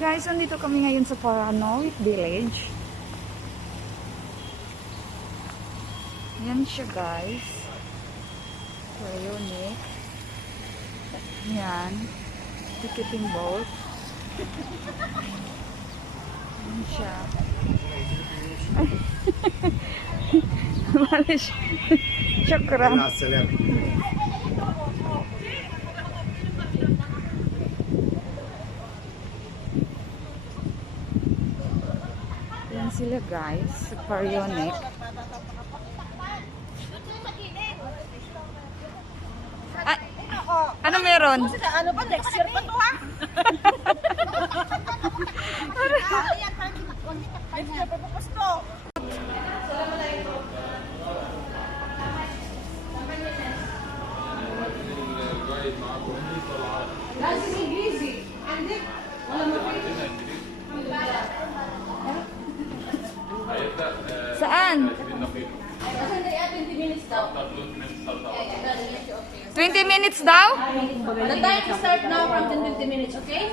Guys, nandito kami ngayon sa Pharaonic Village. Yan siya, guys. Pharaonic. Yan. Ticketing boat. Yan siya. Ay. Malish. Syukran. Yan sila, guys, sa Pharaonic. Ay, ano meron? Ano ba? Next year pa to, ha? Next year pa bukas to. Saan? 20 minutes daw? The time to start now from 10 to 20 minutes, okay?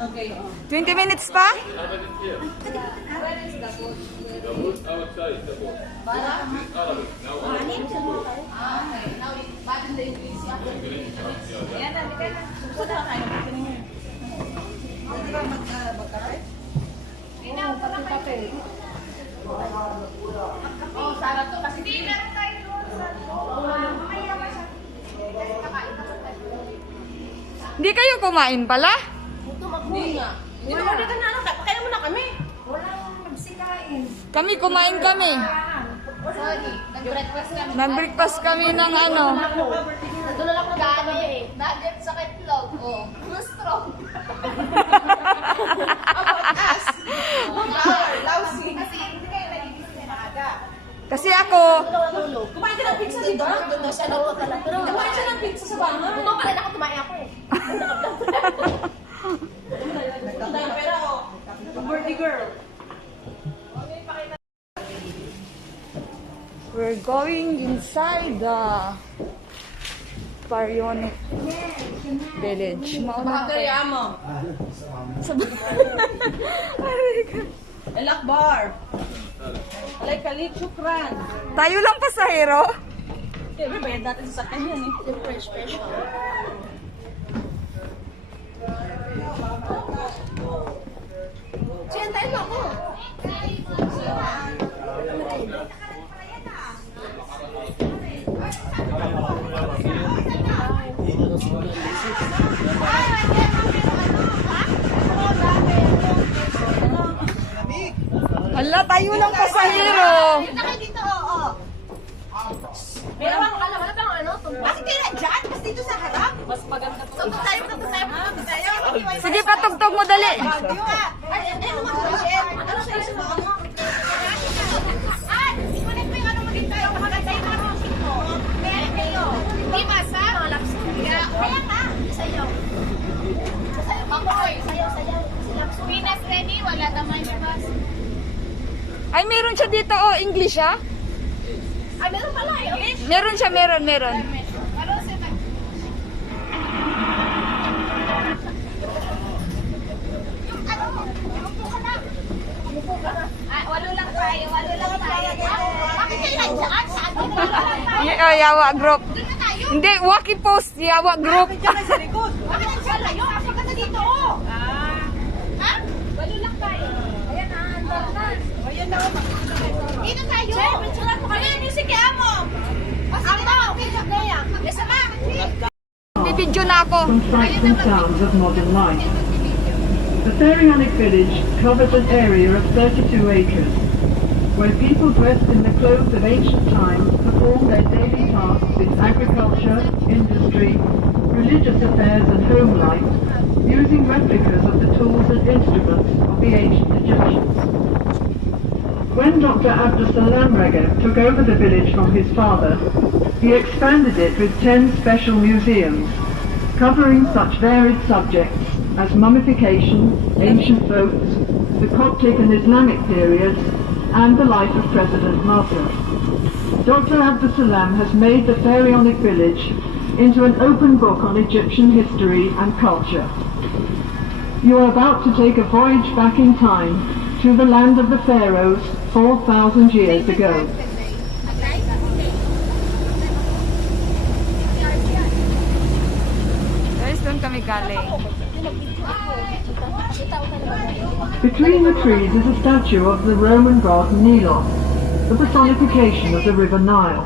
Okay. 20 minutes pa? Where is the boat? The boat outside the boat. This Arabic. Now Arabic. Okay. Now, back in the English. Yan na, hindi ka. Gusto na tayo. Hindi ba magkape? Ina, pati. Oh, sarap to kasi di meron tayo doon sa mamaya pa siya. Kasi kakain na tayo. Hindi kayo kumain pala? Hindi nga. Hindi naman dito na ano, kakain muna kami. Walang magsikain. Kami, kumain kami. Sorry, nag-breakfast kami. Nag-breakfast kami ng ano. Natulala ko kami eh. Nuggets sa itlog. Oh, strong. About us. Lousy. Kasi hindi kayo nagigising na maaga. Kasi ako, Kumain ka ng pizza dito? Doon sa loob talaga. Kumain siya ng pizza sa bahay. Ito pala na ako tumain ako eh. Dahil pera oh. Birthday girl. we're going inside the Pharaonic Village. Mauna na kayo. mo. El Akbar. Alay kalit, shukran. Tayo lang pasahero? Siyempre, bayad natin sa sakyan yan eh. Siyempre, special. Siya, tayo mo ako. Hala, tayo lang pasahero. Dito kayo dito, oo. Meron bang alam, wala bang ano? Bakit kayo na dyan? Mas dito sa harap? Mas maganda po. Tugtog tayo. Sige, patugtog mo dali. Ay, ano mag-share? Ano sa iso mo? Ay, connect mo yung ano mo dito. Maganda yung mga music mo. Meron kayo. Di ba sa? Kaya nga. Sa'yo. Sa'yo. Papoy. Sa'yo. Pinas ready. Wala naman siya. Ay, meron siya dito, oh, English, ah. Ay, meron pala eh. Meron siya, meron. Pero sa yung ano, umupo ka na. Ah, walo lang tayo. Bakit kayo nandiyan? Saan din na Yawa group. Doon na tayo. Hindi, walkie post, yawa group. Bakit nandiyan kayo? Asa ka na dito, oh. Ha? Walo lang tayo. Ayan na, andar na. Ayan na, dito tayo. Ano yung music kaya mo? Amo! Isa ma! Bibidyo na ako. From sights and sounds of modern life. The Pharaonic village covers an area of 32 acres, where people dressed in the clothes of ancient times perform their daily tasks in agriculture, industry, religious affairs and home life, using replicas of the tools and instruments of the ancient Egyptians. When Dr. Abdusalam Rega took over the village from his father, he expanded it with 10 special museums, covering such varied subjects as mummification, ancient boats, the Coptic and Islamic periods, and the life of President Martyr. Dr. Abdusalam has made the Pharaonic village into an open book on Egyptian history and culture. You are about to take a voyage back in time to the land of the pharaohs 4,000 years ago. Guys, doon kami galing. Between the trees is a statue of the Roman god Nylometer, the personification of the River Nile.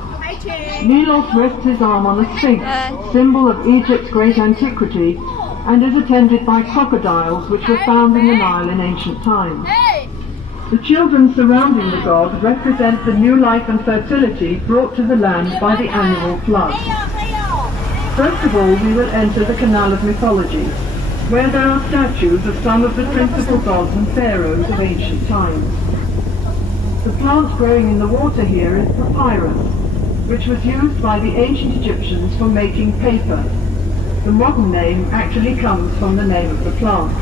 Nylometer rests his arm on a sphinx, symbol of Egypt's great antiquity, and is attended by crocodiles which were found in the Nile in ancient times. The children surrounding the god represent the new life and fertility brought to the land by the annual flood. First of all, we will enter the Canal of Mythology, where there are statues of some of the principal gods and pharaohs of ancient times. The plant growing in the water here is papyrus, which was used by the ancient Egyptians for making paper. The modern name actually comes from the name of the plant.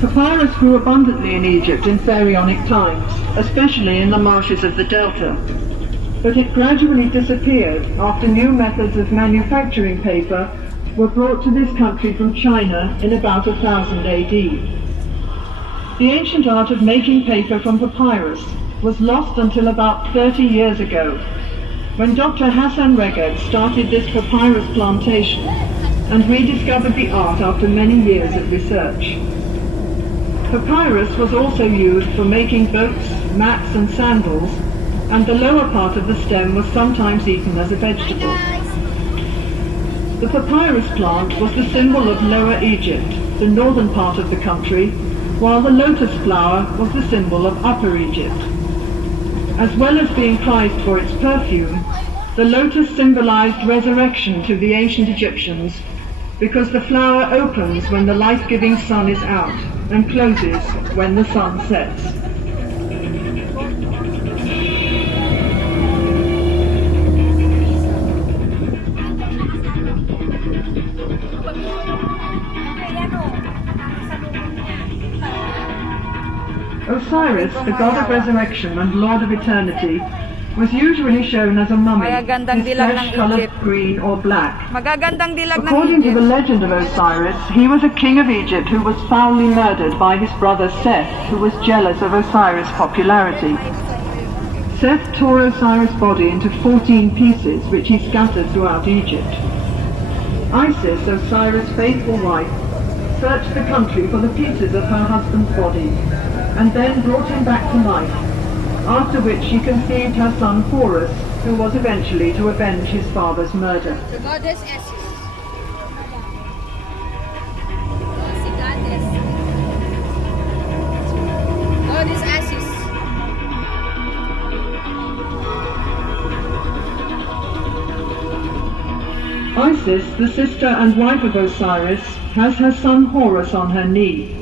Papyrus grew abundantly in Egypt in Pharaonic times, especially in the marshes of the delta. But it gradually disappeared after new methods of manufacturing paper were brought to this country from China in about 1000 AD. The ancient art of making paper from papyrus was lost until about 30 years ago, when Dr. Hassan Reged started this papyrus plantation and rediscovered the art after many years of research. Papyrus was also used for making boats, mats and sandals, and the lower part of the stem was sometimes eaten as a vegetable. The papyrus plant was the symbol of Lower Egypt, the northern part of the country, while the lotus flower was the symbol of Upper Egypt. As well as being prized for its perfume, the lotus symbolized resurrection to the ancient Egyptians, because the flower opens when the life-giving sun is out and closes when the sun sets. Osiris, the god of resurrection and lord of eternity, was usually shown as a mummy, Magagandang his dilag flesh ng colored Egypt. green or black. Magagandang dilag ng According to the Egypt. legend of Osiris, he was a king of Egypt who was foully murdered by his brother Seth, who was jealous of Osiris' popularity. Seth tore Osiris' body into 14 pieces, which he scattered throughout Egypt. Isis, Osiris' faithful wife, searched the country for the pieces of her husband's body, and then brought him back to life, after which she conceived her son Horus, who was eventually to avenge his father's murder. The goddess Isis. Si goddess. Goddess Isis. Isis, the sister and wife of Osiris, has her son Horus on her knee.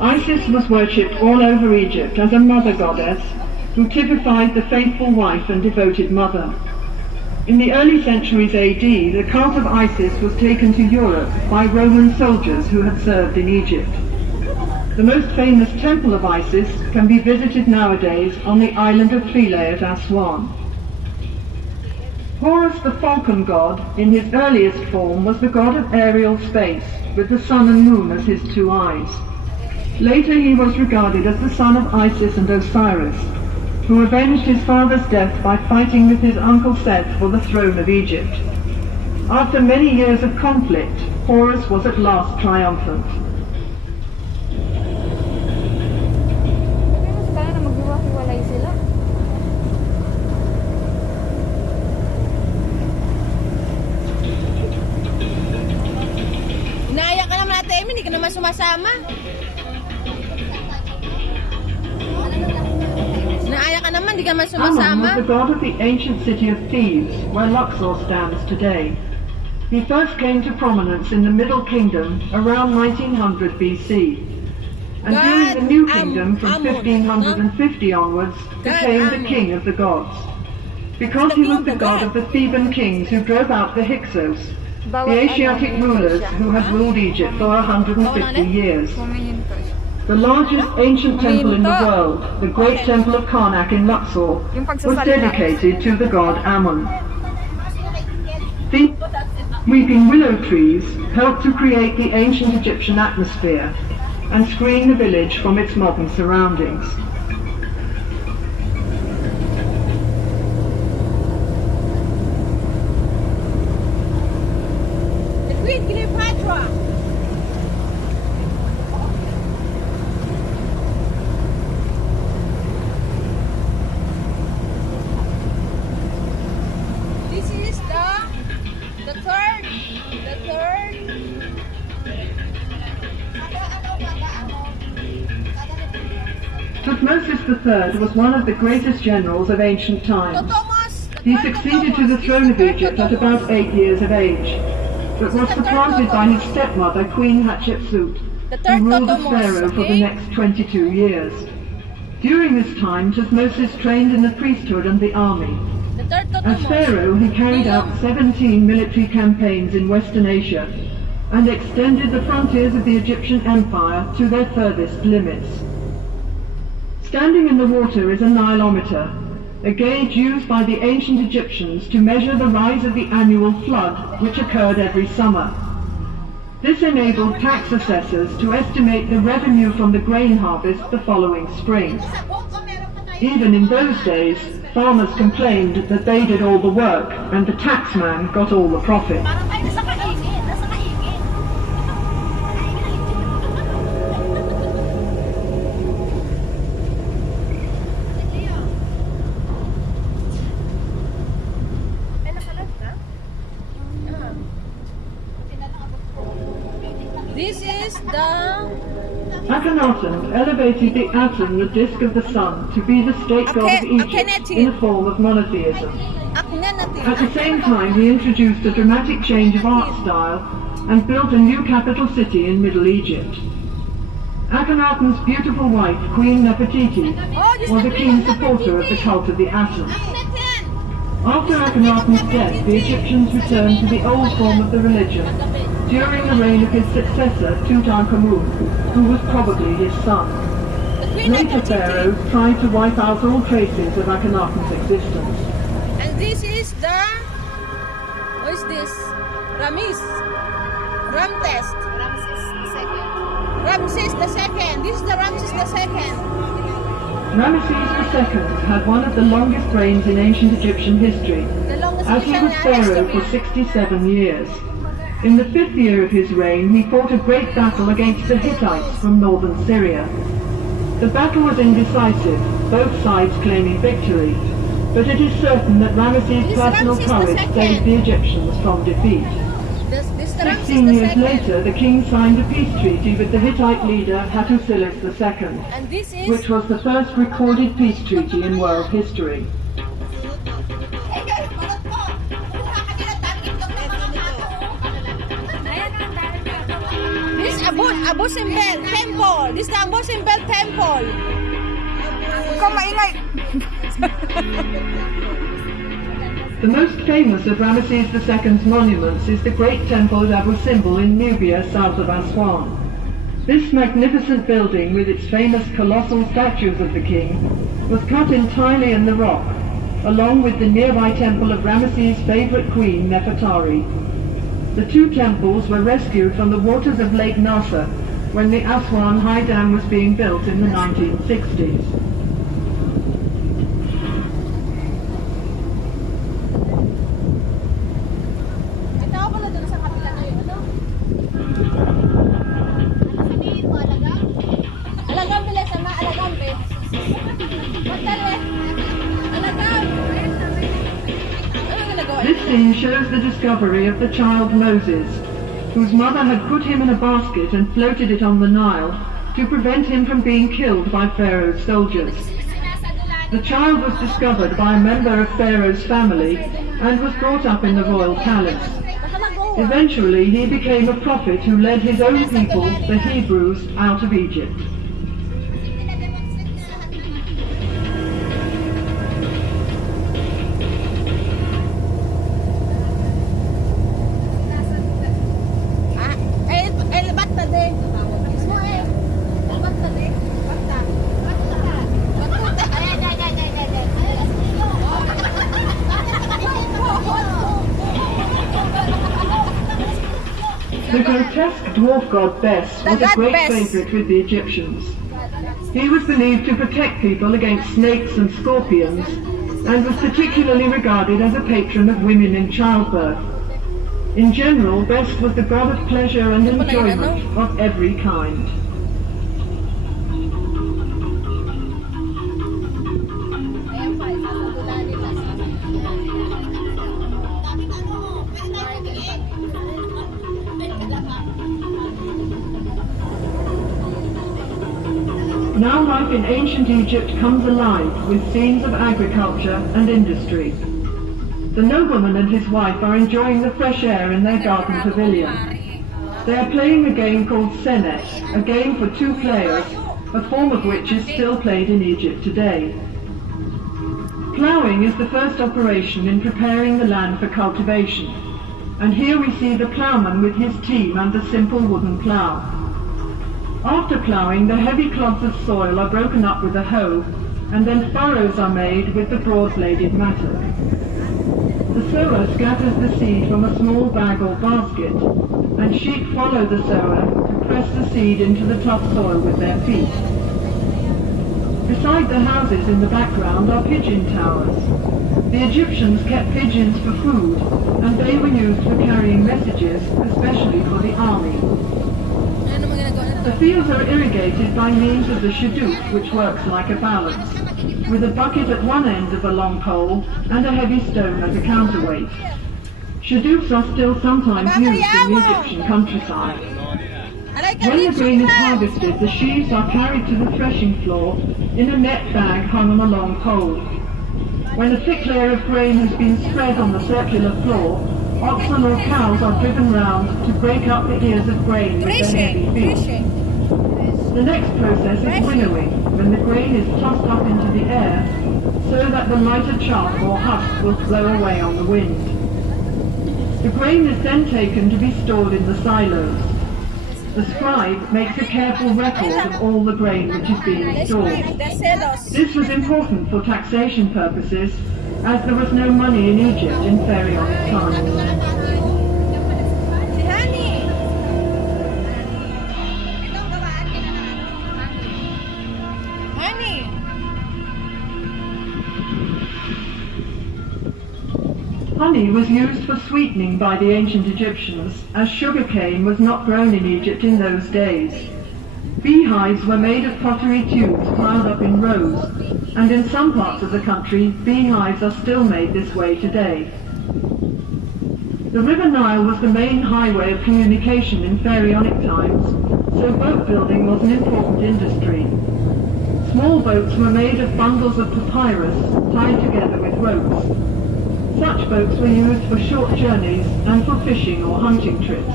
Isis was worshipped all over Egypt as a mother goddess who typified the faithful wife and devoted mother. In the early centuries AD, the cult of Isis was taken to Europe by Roman soldiers who had served in Egypt. The most famous temple of Isis can be visited nowadays on the island of Philae at Aswan. Horus, the falcon god, in his earliest form was the god of aerial space, with the sun and moon as his two eyes. Later he was regarded as the son of Isis and Osiris, who avenged his father's death by fighting with his uncle Seth for the throne of Egypt. After many years of conflict, Horus was at last triumphant. Kaya na maghiwa-hiwalay sila. Inaaya ka naman Ate Amy, hindi ka naman sumasama. Inaaya ka naman, hindi ka naman Ammon sumasama. was the god of the ancient city of Thebes, where Luxor stands today. He first came to prominence in the Middle Kingdom around 1900 BC, and during the New Kingdom from 1550 onwards became the king of the gods. Because he was the god of the Theban kings who drove out the Hyksos, the Asiatic rulers who had ruled Egypt for 150 years. The largest ancient temple in the world, the Great Temple of Karnak in Luxor, was dedicated to the god Ammon. Weeping willow trees helped to create the ancient Egyptian atmosphere and screen the village from its modern surroundings. The Queen Cleopatra. This is the third. Tutmosis III was one of the greatest generals of ancient times. He succeeded to the throne of Egypt at about 8 years of age, but was supplanted by his stepmother, Queen Hatshepsut, who ruled as pharaoh for the next 22 years. During this time, Tutmosis trained in the priesthood and the army. As pharaoh, he carried out 17 military campaigns in Western Asia and extended the frontiers of the Egyptian Empire to their furthest limits. Standing in the water is a Nylometer, a gauge used by the ancient Egyptians to measure the rise of the annual flood, which occurred every summer. This enabled tax assessors to estimate the revenue from the grain harvest the following spring. Even in those days, farmers complained that they did all the work and the taxman got all the profit. This is the Akhenaten elevated the atom, the disk of the sun, to be the state god of Egypt in the form of monotheism. At the same time, he introduced a dramatic change of art style and built a new capital city in Middle Egypt. Akhenaten's beautiful wife, Queen Nefertiti, was a keen supporter of the cult of the atom. After Akhenaten's death, the Egyptians returned to the old form of the religion during the reign of his successor, Tutankhamun, who was probably his son. Later pharaohs tried to wipe out all traces of Akhenaten's existence. and this is the what is this? Ramses the second. This is the Ramses the second. Ramesses II had one of the longest reigns in ancient Egyptian history, The longest as he was pharaoh for 67 years. In the 5th year of his reign, he fought a great battle against the Hittites from northern Syria. The battle was indecisive, both sides claiming victory, but it is certain that Ramesses' personal courage saved the Egyptians from defeat. This the Ramses 16 the years second. later, the king signed a peace treaty with the Hittite leader Hattusilis II, And this is which was the first recorded peace treaty in world history. this Abu Simbel Temple. This is the Abu Simbel Temple. Huwag kang maingay. The most famous of Ramesses II's monuments is the great temple at Abu Simbel in Nubia, south of Aswan. This magnificent building, with its famous colossal statues of the king, was cut entirely in the rock, along with the nearby temple of Ramesses' favorite queen, Nefertari. The two temples were rescued from the waters of Lake Nasser when the Aswan High Dam was being built in the 1960s. Ito pala doon sa kapila na yun. Ano? Alagang bilis na alagang be. Matale. Alagang. Ano ginagawa? This scene shows the discovery of the child Moses, whose mother had put him in a basket and floated it on the Nile to prevent him from being killed by Pharaoh's soldiers. The child was discovered by a member of Pharaoh's family and was brought up in the royal palace. Eventually, he became a prophet who led his own people, the Hebrews, out of Egypt. dwarf god Bes was a great favorite with the Egyptians. He was believed to protect people against snakes and scorpions, and was particularly regarded as a patron of women in childbirth. In general, Bes was the god of pleasure and enjoyment of every kind. Now life in ancient Egypt comes alive with scenes of agriculture and industry. The nobleman and his wife are enjoying the fresh air in their garden pavilion. They are playing a game called Senet, a game for 2 players, a form of which is still played in Egypt today. Plowing is the first operation in preparing the land for cultivation, and here we see the plowman with his team and the simple wooden plow. After ploughing, the heavy clods of soil are broken up with a hoe, and then furrows are made with the broad-bladed mattock. The sower scatters the seed from a small bag or basket, and sheep follow the sower to press the seed into the tough soil with their feet. Beside the houses in the background are pigeon towers. The Egyptians kept pigeons for food, and they were used for carrying messages, especially for the army. The fields are irrigated by means of the shadoof, which works like a balance, with a bucket at one end of a long pole and a heavy stone as a counterweight. Shadoofs are still sometimes used in the Egyptian countryside. When the grain is harvested, the sheaves are carried to the threshing floor in a net bag hung on a long pole. When a thick layer of grain has been spread on the circular floor, oxen or cows are driven round to break up the ears of grain with their heavy feet. The next process is winnowing, when the grain is tossed up into the air so that the lighter chaff or husk will blow away on the wind. The grain is then taken to be stored in the silos. The scribe makes a careful record of all the grain which is being stored. This was important for taxation purposes, as there was no money in Egypt in Pharaonic times. Honey was used for sweetening by the ancient Egyptians, as sugarcane was not grown in Egypt in those days. Beehives were made of pottery tubes piled up in rows, and in some parts of the country, beehives are still made this way today. The River Nile was the main highway of communication in Pharaonic times, so boat building was an important industry. Small boats were made of bundles of papyrus tied together with ropes. Such boats were used for short journeys and for fishing or hunting trips.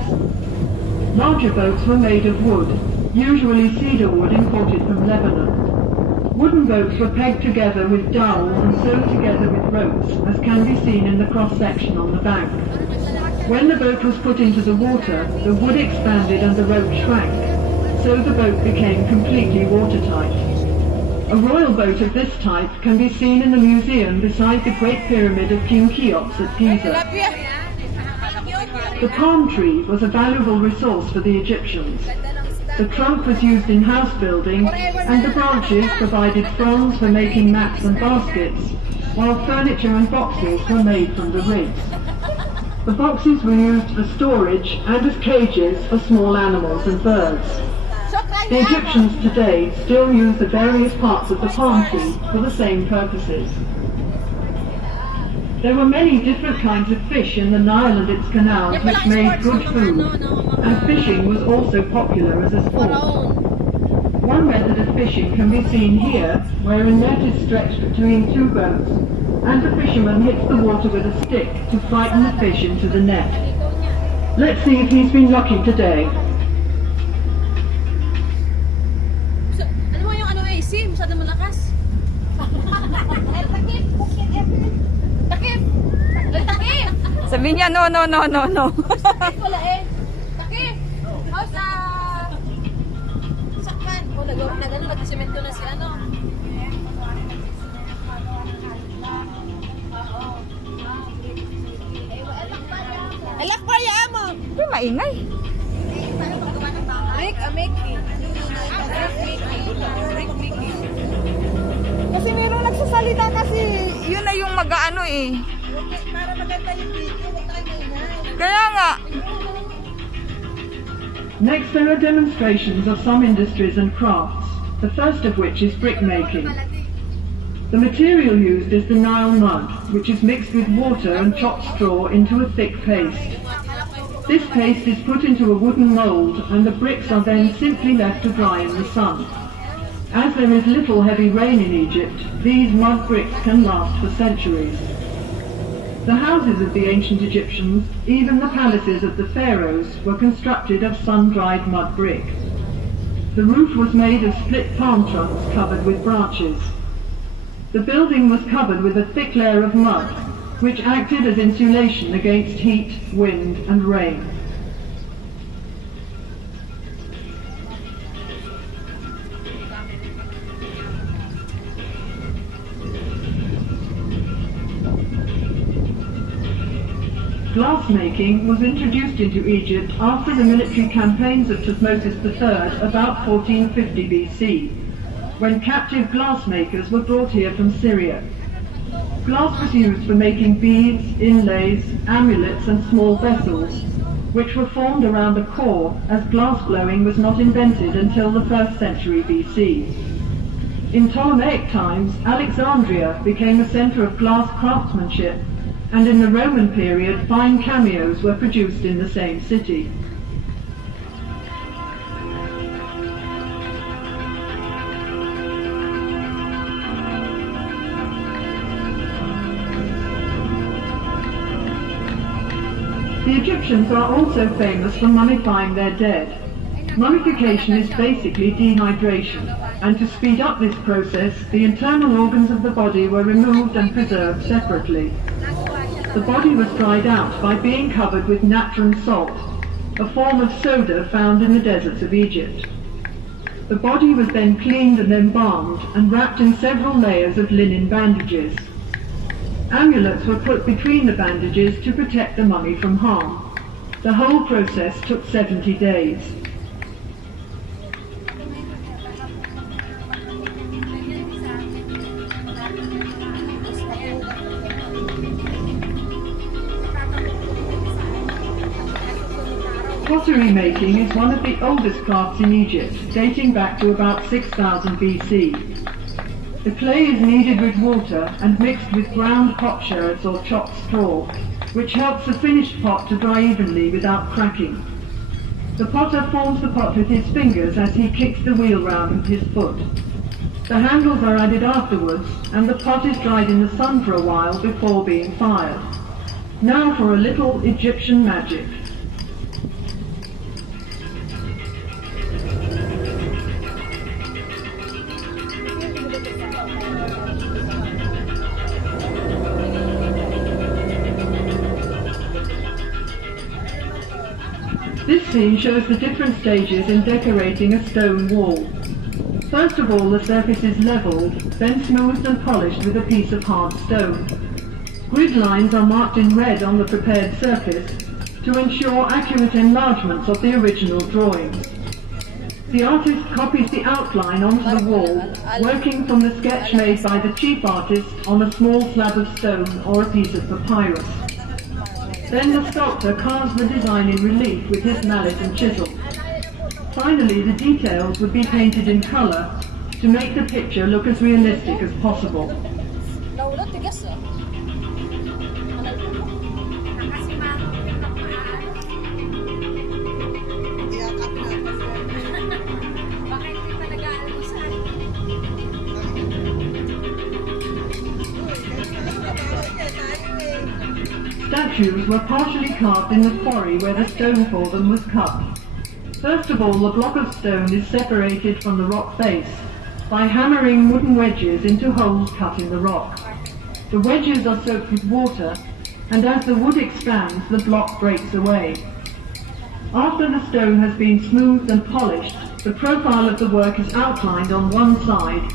Larger boats were made of wood, usually cedar wood imported from Lebanon. Wooden boats were pegged together with dowels and sewed together with ropes, as can be seen in the cross-section on the bank. When the boat was put into the water, the wood expanded and the rope shrank, so the boat became completely watertight. A royal boat of this type can be seen in the museum beside the Great Pyramid of King Cheops at Giza. The palm tree was a valuable resource for the Egyptians. The trunk was used in house building, and the branches provided fronds for making mats and baskets, while furniture and boxes were made from the ribs. The boxes were used for storage and as cages for small animals and birds. The Egyptians today still use the various parts of the palm tree for the same purposes. There were many different kinds of fish in the Nile and its canals which made good food, and fishing was also popular as a sport. One method of fishing can be seen here, where a net is stretched between 2 boats, and the fisherman hits the water with a stick to frighten the fish into the net. Let's see if he's been lucky today. Masyado malakas. Takip! Takip! Sabi niya, no. Wala eh. Takip! O sa... Sakpan. O, nag-semento na si ano. Elak pa ya mo! Uy, maingay. making. Brick making. Kasi merong nagsasalita kasi yun na yung mag-ano eh. Para maganda yung video, huwag na kayo maingay. Kaya nga. Next, there are demonstrations of some industries and crafts, the first of which is brick making. The material used is the Nile mud, which is mixed with water and chopped straw into a thick paste. This paste is put into a wooden mould, and the bricks are then simply left to dry in the sun. As there is little heavy rain in Egypt, these mud bricks can last for centuries. The houses of the ancient Egyptians, even the palaces of the pharaohs, were constructed of sun-dried mud brick. The roof was made of split palm trunks covered with branches. The building was covered with a thick layer of mud, which acted as insulation against heat, wind, and rain. Glassmaking was introduced into Egypt after the military campaigns of Thutmose III about 1450 BC, when captive glassmakers were brought here from Syria. Glass was used for making beads, inlays, amulets and small vessels, which were formed around a core, as glass blowing was not invented until the 1st century BC. In Ptolemaic times, Alexandria became a centre of glass craftsmanship, and in the Roman period, fine cameos were produced in the same city. The Egyptians are also famous for mummifying their dead. Mummification is basically dehydration, and to speed up this process, the internal organs of the body were removed and preserved separately. The body was dried out by being covered with natron salt, a form of soda found in the deserts of Egypt. The body was then cleaned and embalmed and wrapped in several layers of linen bandages. Amulets were put between the bandages to protect the mummy from harm. The whole process took 70 days. Pottery making is one of the oldest crafts in Egypt, dating back to about 6000 BC. The clay is kneaded with water and mixed with ground potsherds or chopped straw, which helps the finished pot to dry evenly without cracking. The potter forms the pot with his fingers as he kicks the wheel round with his foot. The handles are added afterwards, and the pot is dried in the sun for a while before being fired. Now for a little Egyptian magic. This scene shows the different stages in decorating a stone wall. First of all, the surface is levelled, then smoothed and polished with a piece of hard stone. Grid lines are marked in red on the prepared surface to ensure accurate enlargements of the original drawings. The artist copies the outline onto the wall, working from the sketch made by the chief artist on a small slab of stone or a piece of papyrus. Then the sculptor carves the design in relief with his mallet and chisel. Finally, the details would be painted in colour to make the picture look as realistic as possible. Statues were partially carved in the quarry where the stone for them was cut. First of all, the block of stone is separated from the rock face by hammering wooden wedges into holes cut in the rock. The wedges are soaked with water, and as the wood expands, the block breaks away. After the stone has been smoothed and polished, the profile of the work is outlined on one side,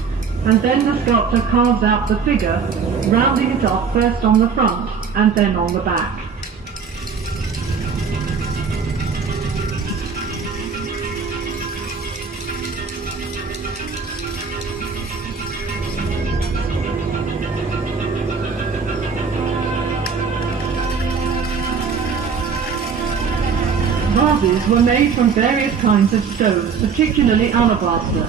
and then the sculptor carves out the figure, rounding it off first on the front and then on the back. vases were made from various kinds of stones, particularly alabaster,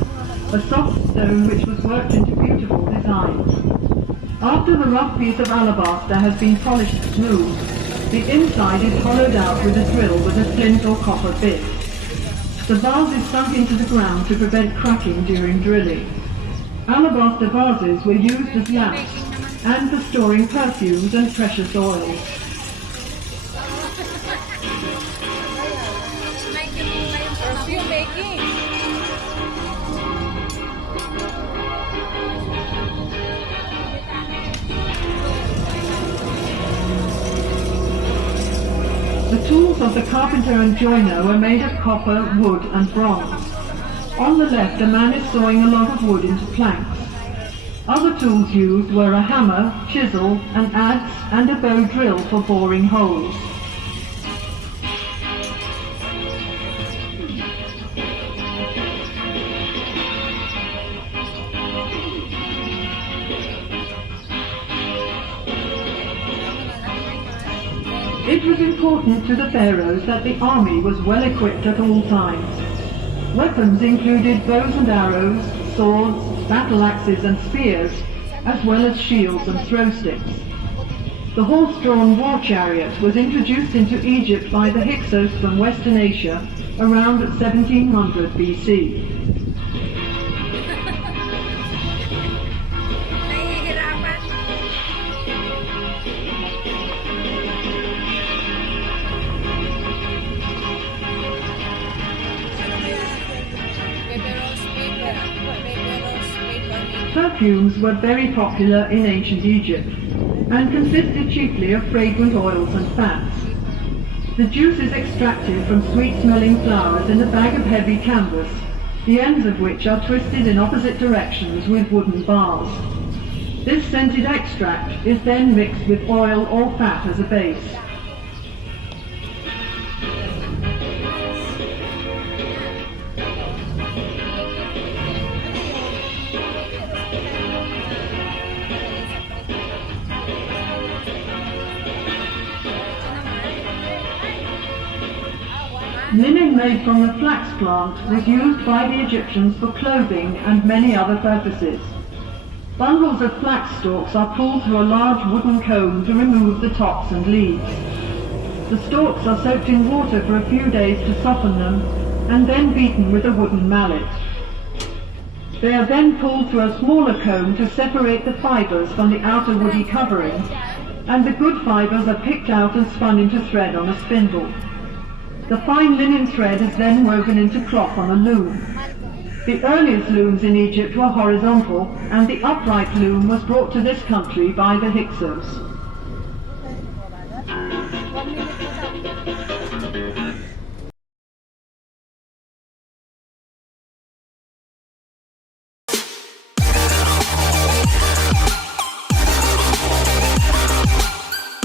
a soft stone which was worked into beautiful designs. After the rough piece of alabaster has been polished smooth, the inside is hollowed out with a drill with a flint or copper bit. The vase is sunk into the ground to prevent cracking during drilling. Alabaster vases were used as lamps and for storing perfumes and precious oils. Perfume making. The tools of the carpenter and joiner were made of copper, wood and bronze. On the left, a man is sawing a log of wood into planks. Other tools used were a hammer, chisel, an adze and a bow drill for boring holes. It was important to the pharaohs that the army was well equipped at all times. Weapons included bows and arrows, swords, battle axes and spears, as well as shields and throw sticks. The horse-drawn war chariot was introduced into Egypt by the Hyksos from Western Asia around 1700 BC. Perfumes were very popular in ancient Egypt and consisted chiefly of fragrant oils and fats. The juice is extracted from sweet-smelling flowers in a bag of heavy canvas, the ends of which are twisted in opposite directions with wooden bars. This scented extract is then mixed with oil or fat as a base. Linen made from the flax plant was used by the Egyptians for clothing and many other purposes. Bundles of flax stalks are pulled through a large wooden comb to remove the tops and leaves. The stalks are soaked in water for a few days to soften them and then beaten with a wooden mallet. They are then pulled through a smaller comb to separate the fibres from the outer woody covering, and the good fibres are picked out and spun into thread on a spindle. The fine linen thread is then woven into cloth on a loom. The earliest looms in Egypt were horizontal, and the upright loom was brought to this country by the Hyksos.